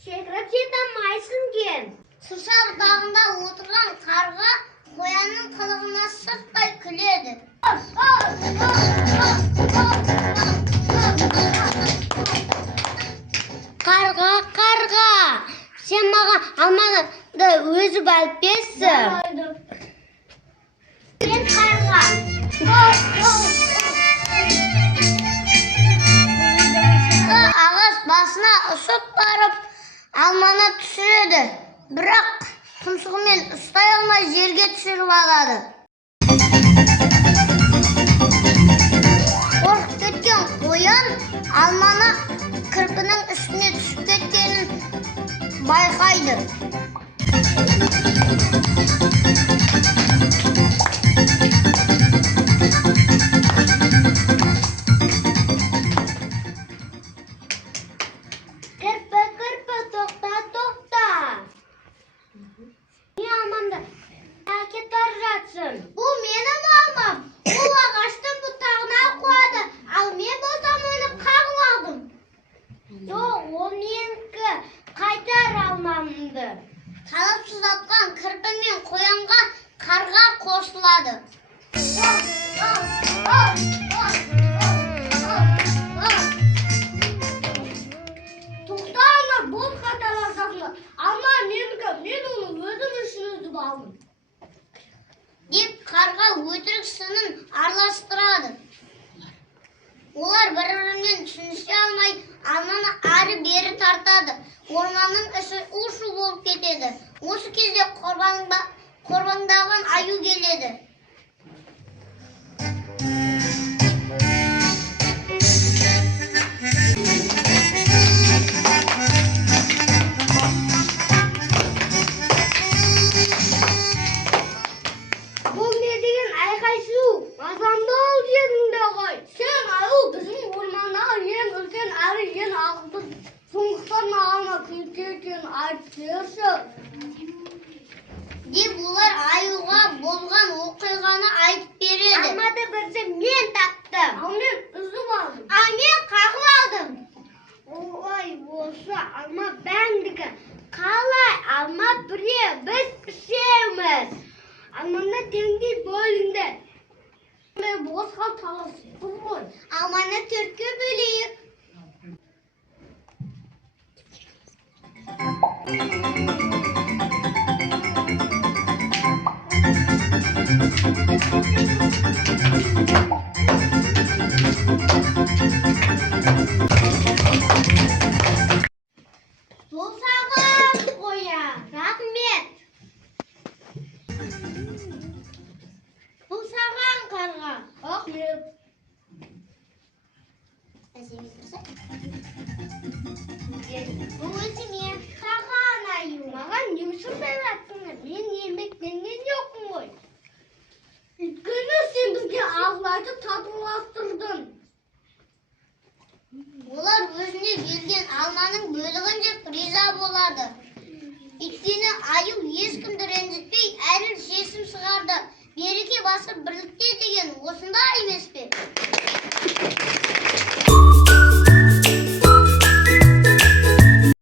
Секіріп жете алмайсың кен. Сұрса бұтағында отырған қарға қоянның қылығына сырттай күледі. Қарға, сен маған алманы өзі бәліп берсің. Сен қарға. Ағас басына ұшып барып, алманы түсіреді. Бірақ тұмсығымен ұстай алмай жерге түсіріп алады. Қорқып кеткен қоян алманы кірпінің үстіне түсіп кеткенін байқайды. Кірпі, тоқта. Не алмамды әкет бара жатсың? Бұл менің алмам. Ол ағаштың бұтағына қуады, ал мен болсам оны қағып алдым. Жоқ, ол менікі. Қайтар алмамды. Талапсыз атқан кірпі мен қоянға қарға қосылады. Тоқта ана, бұл қаталасақны. Алма менікі, мен оны өзім үшін үзіп алдым. Деп қарға өтірік сынын араластырады. Олар бір-бірімен түсінісе алмай, алманы ары-бері тартады. Орманның іші у-шу болып кетеді. Осы кезде қорбаңдаған аю келеді. Бұл не деген айқай-шу? Азамды ал жеріңді ғой. Сен аю біздің ормандағы ең үлкен әрі ең ақылды. Сондықтан маған күлтетін айтып берші. Деп олар аюға болған оқиғаны айтып береді. Алмады бірсе мен таптым. Ал мен үзіп алдым. Ал мен қағып алдым. Олай болса алма бәндікі. Қалай алма біреу, біз үшеуміз. Алманы теңдей бөлінді. Мен босқа таласып ғой. Алманы төртке бөлейік. Болсаған қоя. Рахмет. Болсаған қарға. Рахмет. Бұл өзіме. Саған аю. Маған не үшін бересіңдер? Мен еңбектенген жоқпын ғой. Өйткені сен бізге ағылайды татуластырдың. Олар өзіне берген алманың бөлігін жеп риза болады. Өйткені аю ешкімді ренжітпей әрі шешім шығарды. Береке басы бірлікте деген осында емес пе?